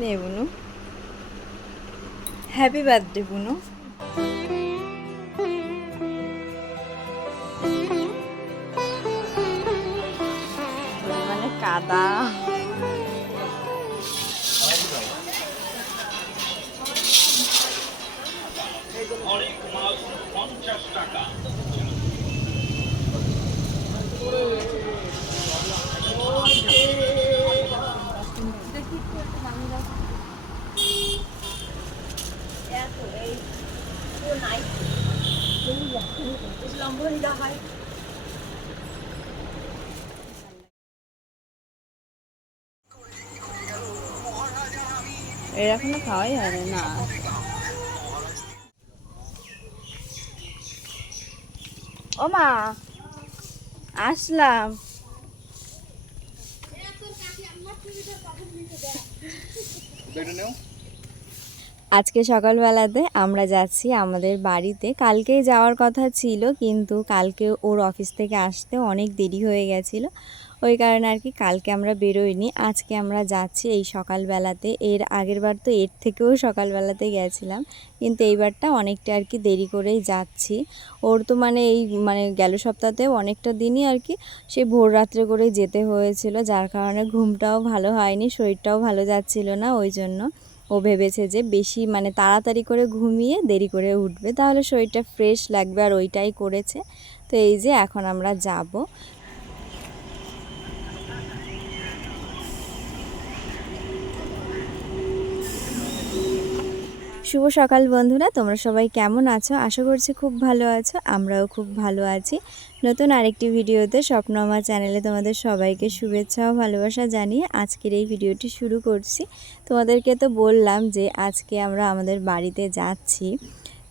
নে বুনু। Happy birthday বুনু। মানে কাদা। আসলাম। আজকে সকালবেলাতে আমরা যাচ্ছি আমাদের বাড়িতে। কালকেই যাওয়ার কথা ছিল, কিন্তু কালকে ওর অফিস থেকে আসতে অনেক দেরি হয়ে গেছিল। ওই কারণে আর কি কালকে আমরা বেরোইনি। আজকে আমরা যাচ্ছি এই সকালবেলাতে। এর আগের বার তো এর থেকেও সকালবেলাতে গেছিলাম। কিন্তু এইবারটা অনেকটা আর কি দেরি করেই যাচ্ছি। ওর তো মানে এই মানে গেল সপ্তাহতেও অনেকটা দিনই আর কি সে ভোর রাত্রে করেই যেতে হয়েছিল। যার কারণে ঘুমটাও ভালো হয়নি, শরীরটাও ভালো যাচ্ছিল না ওই জন্য। ও ভেবেছে যে বেশি মানে তাড়াতাড়ি করে ঘুমিয়ে দেরি করে উঠবে। তাহলে শরীরটা ফ্রেশ লাগবে আর ওইটাই করেছে। তো এই যে এখন আমরা যাব। শুভ সকাল বন্ধুরা, তোমরা সবাই কেমন আছো? আশা করছি খুব ভালো আছো, আমরাও খুব ভালো আছি। নতুন আরেকটি ভিডিওতে স্বপ্ন আমার চ্যানেলে তোমাদের সবাইকে শুভেচ্ছা ও ভালোবাসা জানিয়ে আজকের এই ভিডিওটি শুরু করছি। তোমাদেরকে তো বললাম যে আজকে আমরা আমাদের বাড়িতে যাচ্ছি,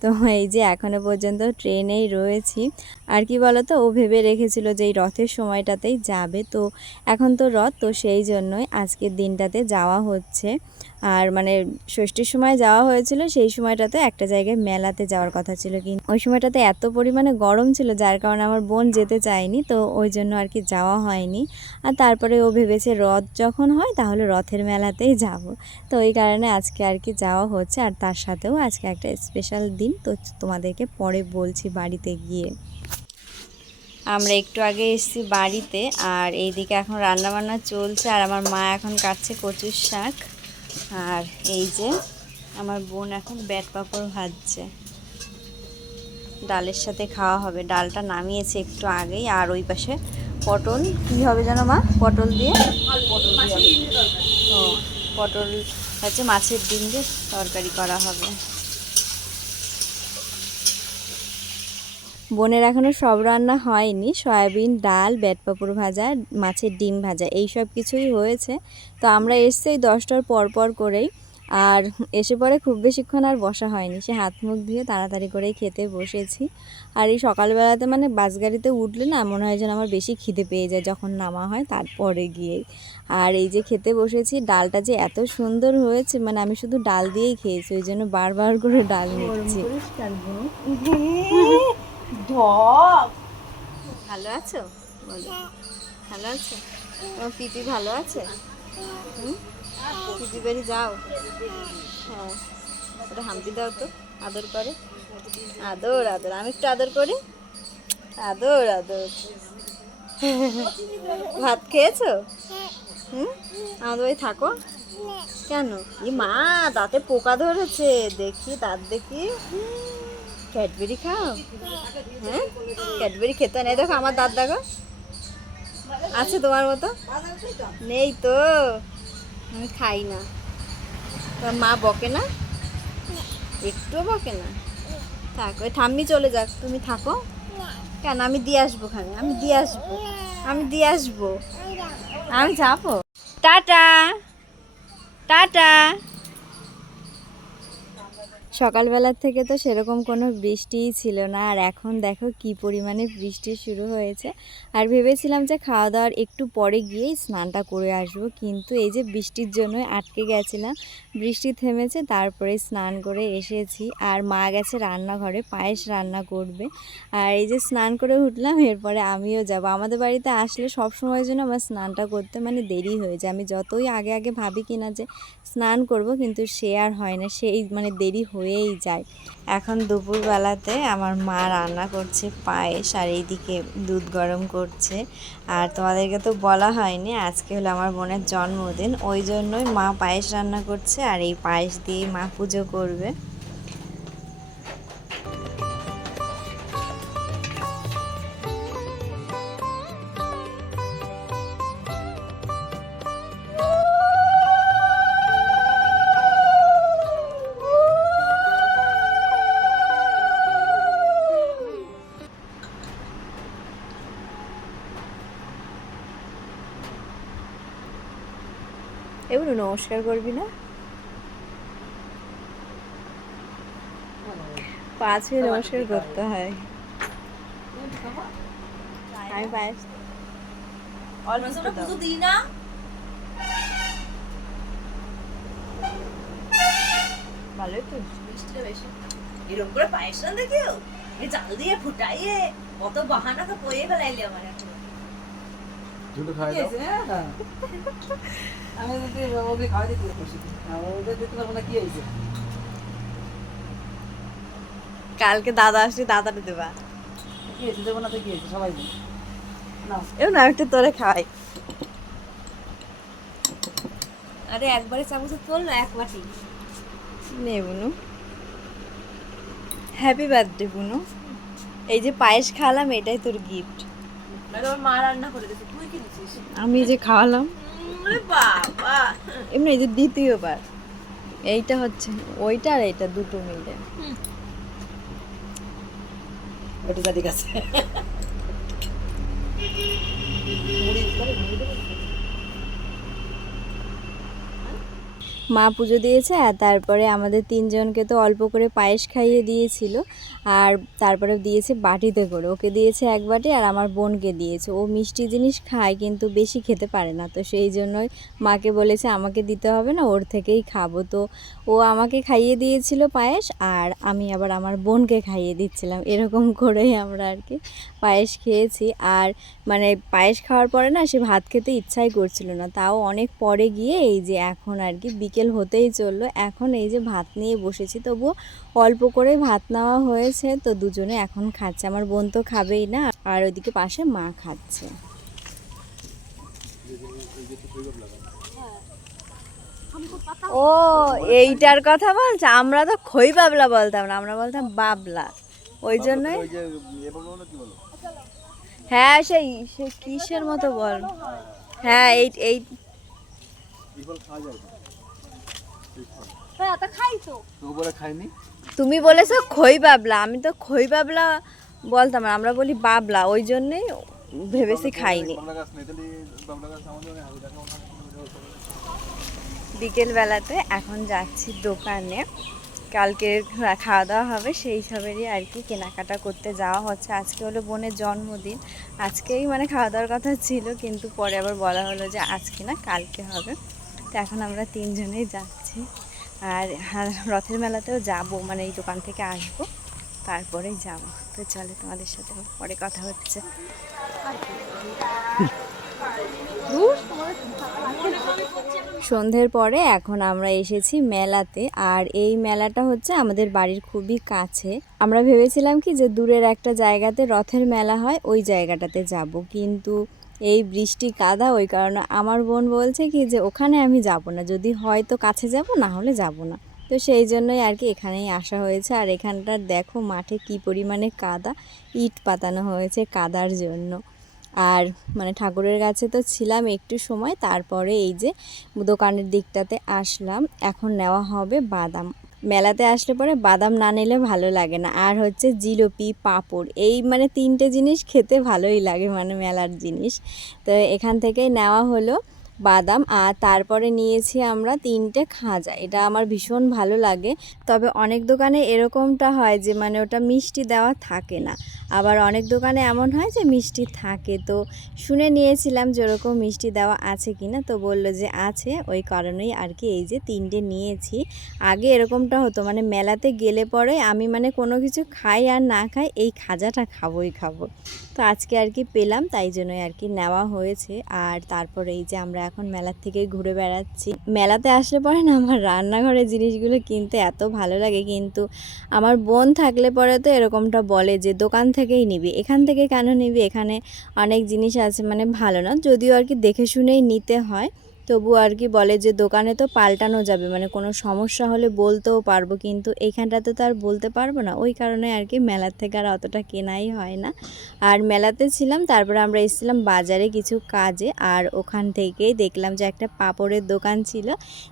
তো এই যে এখনও পর্যন্ত ট্রেনেই রয়েছি। আর কি বলতো, ও ভেবে রেখেছিল যে এই রথের সময়টাতেই যাবে, তো এখন তো রথ, তো সেই জন্যই আজকের দিনটাতে যাওয়া হচ্ছে। আর মানে ষষ্ঠীর সময় যাওয়া হয়েছিল, সেই সময়টাতে একটা জায়গায় মেলাতে যাওয়ার কথা ছিল কিন্তু ওই সময়টাতে এত পরিমাণে গরম ছিল যার কারণে আমার বোন যেতে চায়নি, তো ওই জন্য আর কি যাওয়া হয়নি। আর তারপরে ও ভেবেছে রথ যখন হয় তাহলে রথের মেলাতেই যাব। তো ওই কারণে আজকে আর কি যাওয়া হচ্ছে আর তার সাথেও আজকে একটা স্পেশাল দিন, তো তোমাদেরকে পরে বলছি বাড়িতে গিয়ে। আমরা একটু আগে এসেছি বাড়িতে আর এইদিকে এখন রান্নাবান্না চলছে আর আমার মা এখন কাটছে কচুর শাক। আর এই যে আমার বোন এখন ব্যাট পাপড় ভাজছে। ডালের সাথে খাওয়া হবে। ডালটা নামিয়েছে একটু আগেই। আর ওই পাশে পটল, কী হবে যেন মা? পটল দিয়ে? ও, পটল, হচ্ছে মাছের ডিম দিয়ে তরকারি করা হবে। বোনের এখনও সব রান্না হয়নি। সয়াবিন ডাল ব্যাট পাঁপড় ভাজা মাছের ডিম ভাজা এই সব কিছুই হয়েছে। তো আমরা এসছি এই দশটার পর পর করেই। আর এসে পরে খুব বেশিক্ষণ আর বসা হয়নি। সে হাত মুখ ধুয়ে তাড়াতাড়ি করেই খেতে বসেছি। আর এই সকালবেলাতে মানে বাস গাড়িতে উঠলে না মনে হয় যেন আমার বেশি খিদে পেয়ে যায় যখন নামা হয় তারপরে গিয়ে আর এই যে খেতে বসেছি ডালটা যে এত সুন্দর হয়েছে মানে আমি শুধু ডাল দিয়েই খেয়েছি ওই জন্য বারবার করে ডাল নিচ্ছি। ভালো আছো? বলো। ভালো আছো? তোমার পিপি ভালো আছে? হুম? পিপি বাড়ি যাও। হ্যাঁ। ওটা হাম্পি দাও তো, আদর করে। আদর আদর। আমি একটু আদর করি? আদর আদর। ভাত খেয়েছো? হুম? আমাদের বাড়ি থাকো। কেন? ই মা, দাঁতে পোকা ধরেছে। দেখি, দাঁত দেখি। ক্যাডবেরি খাও? হ্যাঁ? ক্যাডবেরি খেতে নেই। দেখো আমার দাঁত, দেখো। আছে তোমার মতো? নেই তো। আমি খাই না। তোমার মা বকে না? একটুও বকে না? থাক, ওই ঠাম্মি চলে যাক। তুমি থাকো। কেন? আমি দিয়ে আসব খানে। আমি দিয়ে আসব। আমি দিয়ে আসব। আমি যাব। টাটা। টাটা। সকালবেলার থেকে তো সেরকম কোনো বৃষ্টিই ছিল না। আর এখন দেখো কি পরিমাণে বৃষ্টি শুরু হয়েছে। আর ভেবেছিলাম যে খাওয়া দাওয়ার একটু পরে গিয়েই স্নানটা করে আসব। কিন্তু এই যে বৃষ্টির জন্যই আটকে গেছিলাম। বৃষ্টি থেমেছে, তারপরে স্নান করে এসেছি। আর মা গেছে রান্নাঘরে, পায়েস রান্না করবে। আর এই যে স্নান করে উঠলাম, এরপরে আমিও যাব। আমাদের বাড়িতে আসলে সব সময়ের জন্য আমার স্নানটা করতে মানে দেরি হয়ে যায়। আমি যতই আগে আগে ভাবি কিনা যে স্নান করব, কিন্তু সে আর হয় না। সেই মানে দেরি হয়েই যায়। এখন দুপুরবেলাতে আমার মা রান্না করছে পায়েস আর এইদিকে দুধ গরম করছে। আর তোমাদেরকে তো বলা হয়নি, আজকে হলো আমার বোনের জন্মদিন। ওই জন্যই মা পায়েস রান্না করছে আর এই পায়েস দিয়ে মা পুজো করবে। নমস্কার করবি না? পাঁচ নমস্কার করতে হয়। আমি পায়েস অল্প একটু দাও। পুজো দিই না? ভালোই তো। মিষ্টিটা বেশি। এরকম করে পায়েস রান্না কেউ এই চাল দিয়ে ফুটাইয়ে কত বাহানা তো কয়ে ফেলাইলি আমার। এখন দুটো খাই? না, না। আমি যদি ওকে খাওয়া দিতে খুশি ওদের দিতে পারব না কি হয়েছে কালকে দাদা আসলে দাদাটা দেবা। কি হয়েছে দেবো না তো কি হয়েছে সবাই না এও না একটু তোরে খাওয়াই। আরে একবারে চামচে তোল এক বাটি। নে বুনু। হ্যাপি বার্থডে বুনু। এই যে পায়েস খাওয়ালাম এটাই তোর গিফট ওর মা রান্না করে দিয়েছে। আমি যে খাওয়ালাম। এমনি এই যে দ্বিতীয়বার। এইটা হচ্ছে ওইটা আর এইটা দুটো মিলে। ওটা ঠিক আছে মুড়ি দিতে পারে, মুড়ি দেবে? মা পুজো দিয়েছে আর তারপরে আমাদের তিনজনকে তো অল্প করে পায়েস খাইয়ে দিয়েছিল আর তারপরে দিয়েছে বাটিতে করে। ওকে দিয়েছে এক বাটি আর আমার বোনকে দিয়েছে। ও মিষ্টি জিনিস খায় কিন্তু বেশি খেতে পারে না। তো সেই জন্যই মাকে বলেছে আমাকে দিতে হবে না, ওর থেকেই খাব। তো ও আমাকে খাইয়ে দিয়েছিল পায়েস আর আমি আবার আমার বোনকে খাইয়ে দিচ্ছিলাম। এরকম করেই আমরা আর কি পায়েস খেয়েছি। আর মানে পায়েস খাওয়ার পরে না সে ভাত খেতে ইচ্ছাই করছিল না। তাও অনেক পরে গিয়ে এই যে এখন আর কি বিকেল হতেই চলল। এখন এই যে ভাত নিয়ে বসেছি তবুও অল্প করে ভাত নেওয়া হয়েছে। তো দুজনে এখন খাচ্ছে। আমার বোন তো খাবেই না আর ওইদিকে পাশে মা খাচ্ছে। ও এইটার কথা বলছে? আমরা তো খই বাবলা বলতাম না আমরা বলতাম বাবলা। ওই জন্যই? ওই যে এ বলব না কি বলো হ্যাঁ সেই সে কিসের মতো বল? হ্যাঁ এই এই তুমি বলেছ খই বাবলা আমি তো খই বাবলা বলতাম আমরা বলি বাবলা ওই জন্যই ভেবেছি খাইনি। বিকেল বেলাতে এখন যাচ্ছি দোকানে কালকে খাওয়া দাওয়া হবে সেই সবেরই আর কি কেনাকাটা করতে যাওয়া হচ্ছে। আজকে হলো বোনের জন্মদিন আজকেই মানে খাওয়া দাওয়ার কথা ছিল কিন্তু পরে আবার বলা হলো যে আজকে না কালকে হবে। তো এখন আমরা তিনজনেই যাচ্ছি। আর আর রথের মেলাতেও যাব মানে এই দোকান থেকে আসব। তারপরেই যাব। তো চলে তোমাদের সাথে পরে কথা হচ্ছে। সন্ধ্যের পরে এখন আমরা এসেছি মেলাতে, আর এই মেলাটা হচ্ছে আমাদের বাড়ির খুবই কাছে। আমরা ভেবেছিলাম কি যে দূরের একটা জায়গাতে রথের মেলা হয়, ওই জায়গাটাতে যাব। কিন্তু এই বৃষ্টি কাদা, ওই কারণে আমার বোন বলছে কি যে, ওখানে আমি যাব না। যদি হয় তো কাছে যাব, না হলে যাব না। তো সেই জন্যই আর কি এখানেই আসা হয়েছে। আর এখানটার দেখো মাঠে কি পরিমাণে কাদা, ইট পাতানো হয়েছে কাদার জন্য। আর মানে ঠাকুরের কাছে তো ছিলাম একটু সময়, তারপরে এই যে দোকানের দিকটাতে আসলাম। এখন নেওয়া হবে বাদাম। মেলাতে আসলে পরে বাদাম না নিলে ভালো লাগে না। আর হচ্ছে জিলিপি, পাঁপড়, এই মানে তিনটে জিনিস খেতে ভালোই লাগে মানে মেলার জিনিস। তো এখান থেকেই নেওয়া হলো। বাদাম আর তারপরে নিয়েছি আমরা তিনটে খাজা। এটা আমার ভীষণ ভালো লাগে। তবে অনেক দোকানে এরকমটা হয় যে মানে ওটা মিষ্টি দেওয়া থাকে না। আবার অনেক দোকানে এমন হয় যে, মিষ্টি থাকে। তো শুনে নিয়েছিলাম যে, ওরকম মিষ্টি দেওয়া আছে কি না তো বলল যে, আছে। ওই কারণেই আর কি এই যে তিনটে নিয়েছি। আগে এরকমটা হতো মানে মেলাতে গেলে পরে আমি মানে কোনো কিছু খাই আর না খাই, এই খাজাটা খাবোই খাব। তো আজকে আর কি পেলাম, তাই জন্যই আর কি নেওয়া হয়েছে। আর তারপরে এই যে আমরা এখন মেলার থেকে ঘুরে বেড়াচ্ছি। মেলাতে আসলে পরে না আমার রান্নাঘরের জিনিসগুলো কিনতে এত ভালো লাগে, কিন্তু আমার বোন থাকলে পরে তো এরকমটা বলে যে, দোকান থেকেই নিবি। এখান থেকে কেন নিবি? এখানে অনেক জিনিস আছে মানে ভালো না। যদিও আর কি দেখে শুনেই নিতে হয়। তবু আর কি বলে যে দোকানে তো পাল্টানো যাবে মানে কোনো সমস্যা হলে বলতেও পারব, কিন্তু এইখানটাতে তো আর বলতে পারব না। ওই কারণে আর কি মেলার থেকে আর অতটা কেনাই হয় না। আর মেলাতে ছিলাম, তারপরে আমরা এসেছিলাম বাজারে কিছু কাজে, আর ওখান থেকেই দেখলাম যে একটা পাপড়ের দোকান ছিল।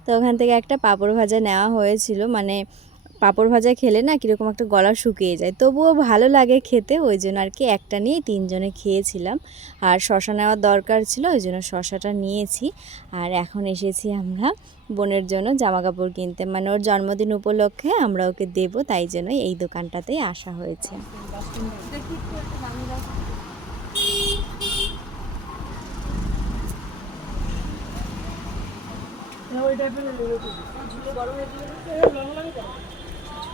তো ওখান থেকে একটা পাপড় ভাজা নেওয়া হয়েছিল মানে পাঁপড় ভাজা খেলে না কীরকম একটা গলা শুকিয়ে যায়। তবুও ভালো লাগে খেতে, ওই জন্য আর কি একটা নিয়ে তিনজনে খেয়েছিলাম। আর শশা নেওয়ার দরকার ছিল, ওই জন্য শশাটা নিয়েছি। আর এখন এসেছি আমরা বোনের জন্য জামা কাপড় কিনতে। মানে ওর জন্মদিন উপলক্ষে আমরা ওকে দেবো, তাই জন্যই এই দোকানটাতেই আসা হয়েছে। ওই টাইপের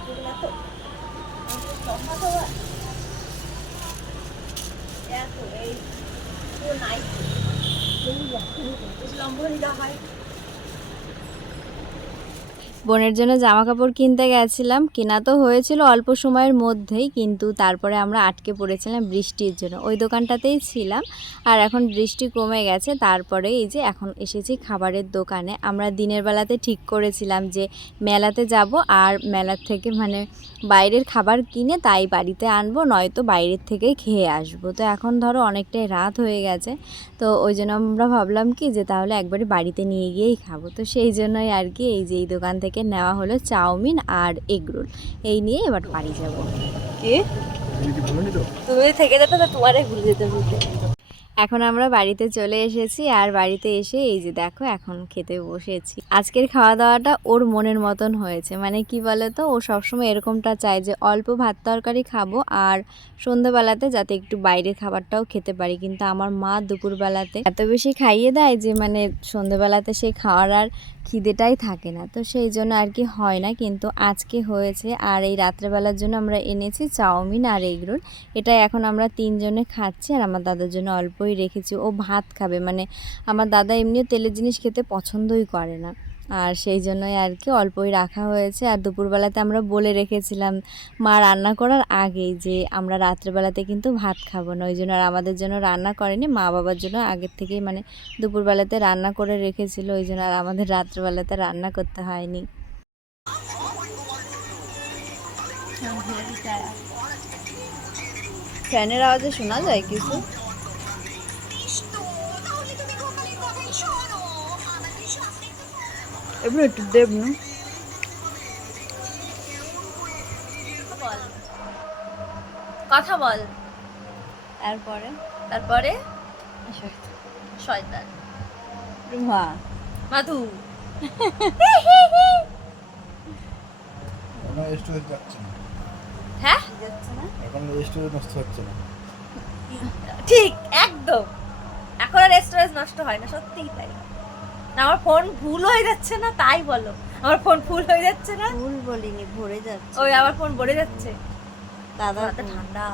ঝুলে বড় হয়ে গেলে ভালো লাগে তো এত এই পুরো নাই লম্বা নিতে হয় বোনের জন্য জামা কাপড় কিনতে গেছিলাম। কেনা তো হয়েছিল অল্প সময়ের মধ্যেই, কিন্তু তারপরে আমরা আটকে পড়েছিলাম বৃষ্টির জন্য। ওই দোকানটাতেই ছিলাম, আর এখন বৃষ্টি কমে গেছে। তারপরে এই যে এখন এসেছি খাবারের দোকানে। আমরা দিনের বেলাতে ঠিক করেছিলাম যে মেলাতে যাব, আর মেলার থেকে মানে বাইরের খাবার কিনে তাই বাড়িতে আনব, নয়তো বাইরের থেকেই খেয়ে আসব। তো এখন ধরো অনেকটাই রাত হয়ে গেছে, তো ওই জন্য আমরা ভাবলাম কি যে তাহলে একবারে বাড়িতে নিয়ে গিয়েই খাব। তো সেই জন্যই আর কি এই যে এই দোকান থেকে নেওয়া হলো চাউমিন আর এগরোল। এই নিয়ে এবার বাড়ি যাব। কি? তুমি কি ভালো নি তো থেকে যেতে তো তোমারে ঘুরে যেতে এখন আমরা বাড়িতে চলে এসেছি আর বাড়িতে এসে এই যে দেখো এখন খেতে বসেছি। আজকের খাওয়া দাওয়াটা ওর মনের মতন হয়েছে। মানে কি বলে তো ও সবসময় এরকমটা চায় যে অল্প ভাত তরকারি খাব আর সন্ধ্যেবেলাতে যাতে একটু বাইরের খাবারটাও খেতে পারি। কিন্তু আমার মা দুপুরবেলাতে এত বেশি খাইয়ে দেয় যে মানে সন্ধ্যেবেলাতে সেই খাওয়ার আর খিদেটাই থাকে না। তো সেই জন্য আর কি হয় না, কিন্তু আজকে হয়েছে। আর এই রাত্রেবেলার জন্য আমরা এনেছি চাউমিন আর এগ রোল। এটা এখন আমরা তিনজনে খাচ্ছি আর আমার দাদার জন্য অল্পই রেখেছি। ও ভাত খাবে মানে আমার দাদা এমনিও তেলের জিনিস খেতে পছন্দই করে না। আর সেই জন্যই আর কি অল্পই রাখা হয়েছে। আর দুপুরবেলাতে আমরা বলে রেখেছিলাম, মা, রান্না করার আগেই যে আমরা রাত্রেবেলাতে কিন্তু ভাত খাব না। ওই জন্য আর আমাদের জন্য রান্না করেনি মা বাবার জন্য আগের থেকেই মানে দুপুরবেলাতে রান্না করে রেখেছিল। ওই জন্য আর আমাদের রাত্রেবেলাতে রান্না করতে হয়নি। ফ্যানের আওয়াজে শোনা যায় কিছু? এবার একটু দেব না। কথা বল। তারপরে? তারপরে? শয়তান। মা। মাধু। স্টোরেজ যাচ্ছে না। হ্যাঁ? এখন স্টোরেজ নষ্ট হচ্ছে না। ঠিক একদম। এখন আর স্টোরেজ নষ্ট হয় না সত্যিই তাই। আমার ফোন ভুল হয়ে যাচ্ছে না তাই বলো। আমার ফোন ফুল হয়ে যাচ্ছে না? ভুল বলিনি ভরে যাচ্ছে। ওই আমার ফোন ভরে যাচ্ছে। দাদা তো ঠান্ডা।